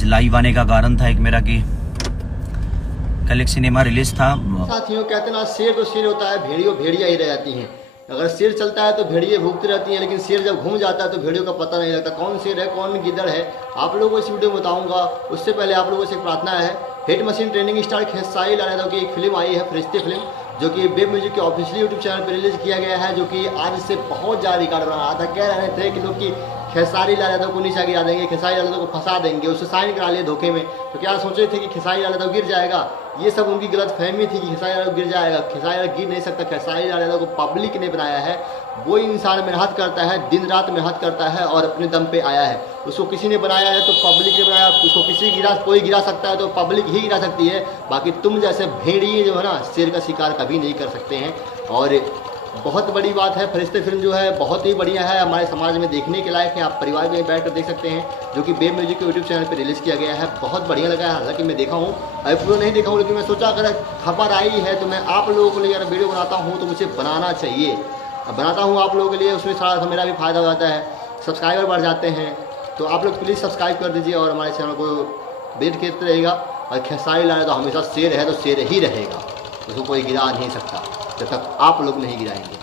आज लाइव आने का कारण था एक मेरा कि कल एक सिनेमा रिलीज था। साथियों कहते ना, शेर तो शेर होता है, भेड़ियों भेड़िया ही रह जाती हैं। अगर शेर चलता है तो भेड़िए भूखती रहती हैं, लेकिन शेर जब घूम जाता है तो भेड़ियों का पता नहीं लगता कौन शेर है कौन गिद्दड़ है। आप लोगों को इस वीडियो में बताऊंगा। उससे पहले आप लोगों से एक प्रार्थना है। Hit machine trending star Khesari Lal Yadav की एक फिल्म आई है, फरिश्ते फिल्म, जो कि वेब म्यूजिक के ऑफिशियल यूट्यूब चैनल पर रिलीज किया गया है, जो कि आज से बहुत ज़्यादा रिकॉर्ड बना रहा था। कह रहे थे कि लोग कि खेसारी लाल यादव को नीचे गिरा देंगे, खेसारी लाल यादव को फंसा देंगे, उससे साइन करा लिए धोखे में। तो क्या सोच रहे थे कि खेसारी लाल यादव गिर जाएगा? ये सब उनकी गलत फहमी थी कि खेसारी लाल यादव गिर जाएगा। खेसारी लाल गिर नहीं सकता। खेसारी लाल यादव को पब्लिक ने बनाया है। वो इंसान मेहनत करता है, दिन रात मेहनत करता है और अपने दम पे आया है। उसको किसी ने बनाया है तो पब्लिक ने बनाया। उसको कोई गिरा सकता है तो पब्लिक ही गिरा सकती है। बाकी तुम जैसे भेड़िए जो है ना, शेर का शिकार कभी नहीं कर सकते हैं। और बहुत बड़ी बात है, फरिश्ते फिल्म जो है बहुत ही बढ़िया है, हमारे समाज में देखने के लायक है। आप परिवार में बैठ कर देख सकते हैं, जो कि वेब म्यूजिक के यूट्यूब चैनल पर रिलीज़ किया गया है। बहुत बढ़िया लगा है। हालांकि मैं देखा हूँ, अभी पूरा नहीं देखा हूँ, लेकिन मैं सोचा अगर खबर आई है तो मैं आप लोगों के लिए अगर वीडियो बनाता हूँ तो मुझे बनाना चाहिए। बनाता हूँ आप लोगों के लिए, उसमें सारा मेरा भी फायदा हो जाता है, सब्सक्राइबर बढ़ जाते हैं। तो आप लोग प्लीज़ सब्सक्राइब कर दीजिए और हमारे चैनल को वेट करते रहेगा। और खेसारी लाल तो हमेशा शेर है तो शेर ही रहेगा, उसको कोई गिरा नहीं सकता जब तक आप लोग नहीं गिराएंगे।